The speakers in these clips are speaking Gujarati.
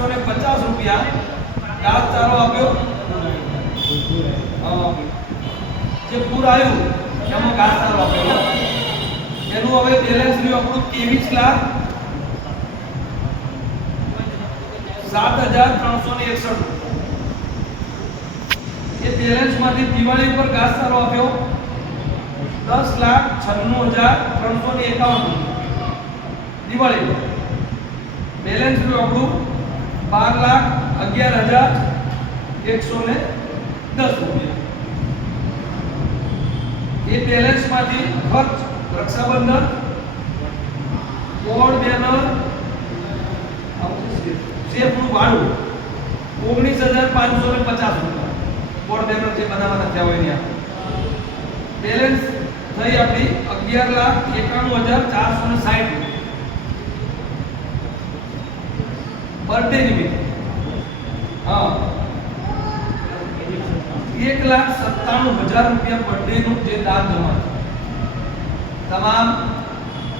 ₹850 ઘાસચારો આપ્યો જે પૂર આવ્યું એમાં ઘાસચારો આપ્યો એનું હવે બેલેન્સ રહ્યું આપણું 23,07,361 એ બેલેન્સ માંથી દિવાળી પર ઘાસચારો આપ્યો 10,96,351 દિવાળી પર બેલેન્સ રહ્યું આપણું 12,11,110 રૂપિયા એ બેલેન્સ માંથી ખર્ચ રક્ષાબંધન કોડ બેનર સેફનું ભાડું 19,550 રૂપિયા કોડ બેનર જે બનાવવાના થયા હોય ત્યાં બેલેન્સ થઈ આપણી 11,91,460 બર્થડે નિમિત્તે 1,97,000 રૂપિયા બર્થડે નું જે દાન જમા તમામ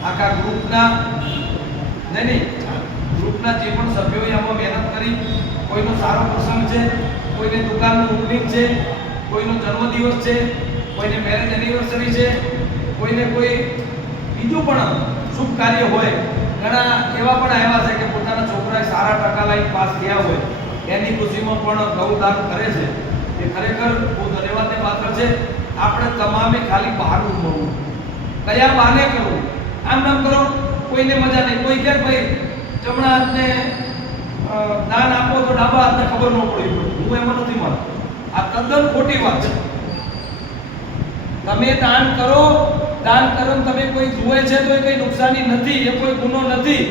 આખા ગ્રુપના ગ્રુપના જે પણ સભ્યોએ આમાં મહેનત કરી કોઈનો સારો પ્રસંગ છે કોઈને દુકાનનું ઓપનિંગ છે કોઈનો જન્મદિવસ છે કોઈને મેરેજ એનિવર્સરી છે કોઈને કોઈ બીજું પણ શુભ કાર્ય હોય ઘણા એવા પણ આવ્યા છે કે પોતાના છોકરાએ સારા ટકા લાવી પાસ થયા હોય એની ખુશીમાં પણ ગૌદાન કરે છે એ ખરેખર બહુ ધન્યવાદને પાત્ર છે આપણે તમામે ખાલી બહારનું મળવું કયા બહાને કરવું આમ નામ કરો કોઈને મજા નહીં કોઈ કે ભાઈ જમણા હાથને દાન આપો તો ડાબા હાથને ખબર ન પડી હું એમાં નથી માનતો આ તદ્દન ખોટી વાત છે તમે દાન કરો તમે કોઈ જુએ છે તો એ કઈ નુકસાની નથી એ કોઈ ગુનો નથી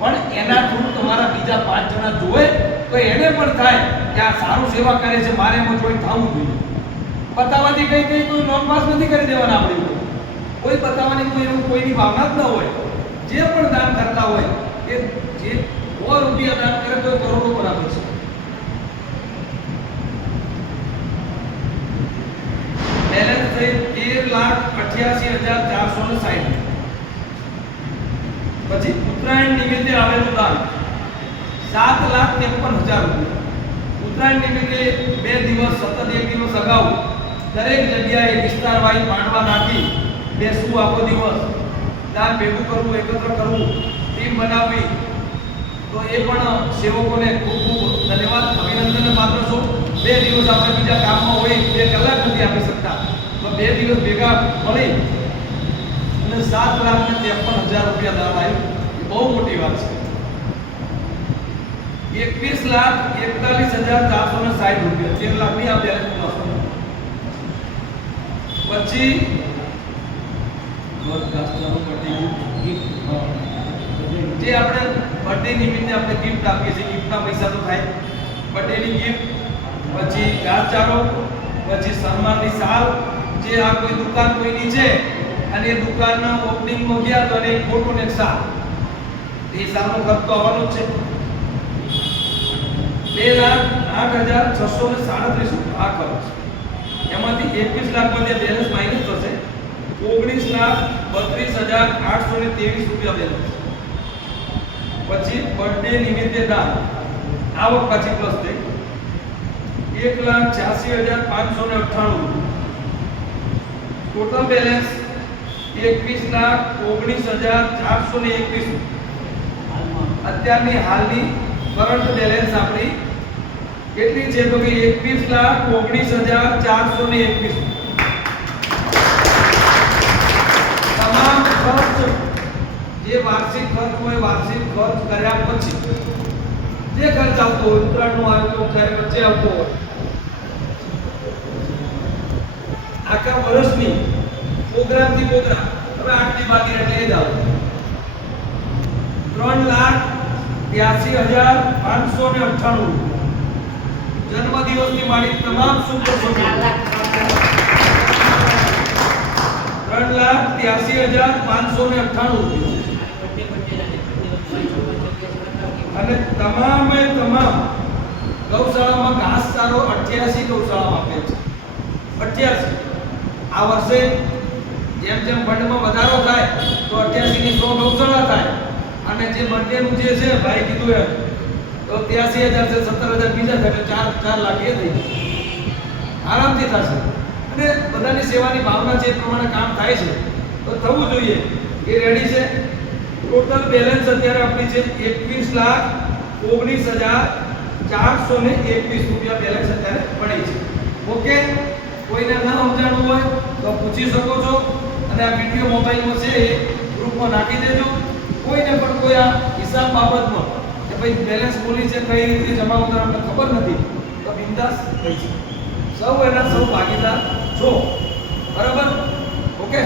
પણ એના થ્રુ તમારા બીજા 5 જણા જુએ તો એને પણ થાય કે આ સારું સેવા કરે છે મારે એમાં જોઈ થવું જોઈએ બતાવવાથી કઈ કોઈ નોન પાસ નથી કરી દેવાના આપણે કોઈ બતાવવાની કોઈ એવું કોઈની ભાવના જ ન હોય જે પણ દાન કરતા હોય એ જે 100 રૂપિયા દાન કરે તો કરોડો બરાબર છે બેલેન્સ થઈ 13,88,460 પછી ઉત્તરાયણ નિમિત્તે આવેલું દાન 7,53,000 રૂપિયા ઉત્તરાયણ નિમિત્તે 2 દિવસ સતત 1 દિવસ અગાઉ દરેક જગ્યાએ વિસ્તાર વાઇઝ માંડવા નાખી બેસવું આખો દિવસ દાન ભેગું કરવું એકત્ર કરવું ટીમ બનાવવી તો એ પણ સેવકોને ખૂબ ખૂબ ધન્યવાદ અભિનંદનને પાત્ર છું 2 દિવસ આપણે બીજા કામમાં હોય 2 કલાક નથી આપી શકતા તો 2 દિવસ ભેગા મળી અને 7,53,000 રૂપિયા દાન આવ્યું એ બહુ મોટી વાત છે 21,41,460 રૂપિયા 13 લાખની આ બેલેન્સ પછી જે આપણે બર્થડે નિમિત્તે આપણે ગિફ્ટ આપીએ છીએ ગિફ્ટના પૈસા તો થાય બર્થડેની ગિફ્ટ પછી ઘાસચારો પછી સન્માનની સાલ જે આ કોઈ દુકાન કોઈની છે અને એ દુકાનના ઓપનિંગમાં ગયા તો અને એક ફોટો ને સાલ એ સાલનો ખર્ચ તો આવવાનો જ છે 2,08,637 આ ખર્ચ એમાંથી 21 લાખમાં બેલેન્સ માઇનસ થશે 19,32,823 રૂપિયા બેલેન્સ પછી બર્થડે નિમિત્તે દાન આવક પાછી પ્લસ થઈ 1,86,598 ટોટલ બેલેન્સ 21,19,421 અત્યારની હાલની કરંટ બેલેન્સ આપણી કેટલી છે તો કે 21,19,421 તમામ ખર્ચ જે વાર્ષિક ખર્ચ હોય વાર્ષિક ખર્ચ કર્યા પછી જે ખર્ચ આવતો હોય ઉત્તરાયણનો આવતો હોય વચ્ચે આવતો હોય આખા વર્ષની પ્રોગ્રામથી પ્રોગ્રામ હવે આટલી બાકી એટલે એ જ આવે 3,83,598 જન્મ દિવસની મારી તમામ શુભ પ્રસંગો 3,83,598 અને તમામે તમામ ગૌશાળામાં ઘાસચારો 88 ગૌશાળામાં આપે છે 88 આ વર્ષે જેમ જેમ ફંડમાં વધારો થાય તો 88 ની 100 ગૌશાળા થાય અને જે બર્થડે નું જે છે ભાઈ કીધું એમ તો 83,000 છે, 17,000 બીજા થશે, 4 લાખ એ થઈ જશે. આરામથી થશે. અને બધાની સેવાની ભાવના છે એ પ્રમાણે કામ થાય છે તો થવું જોઈએ. એ રેડી છે. ટોટલ બેલેન્સ અત્યારે આપણી છે 21,19,421 રૂપિયા બેલેન્સ અત્યારે પડી છે. ઓકે, કોઈને ન સમજાણું હોય તો પૂછી શકો છો અને આ વિડિયો મોબાઈલમાં છે એ ગ્રુપમાં નાખી દેજો. કોઈને પણ કોઈ આ હિસાબ બાબતમાં કે ભાઈ બેલેન્સ બોલી છે કઈ રીતે જમા ઉતાર આપણને ખબર નથી તો બિંદાસ કહી છે. સૌ ભાગીદાર છો. બરાબર? ઓકે.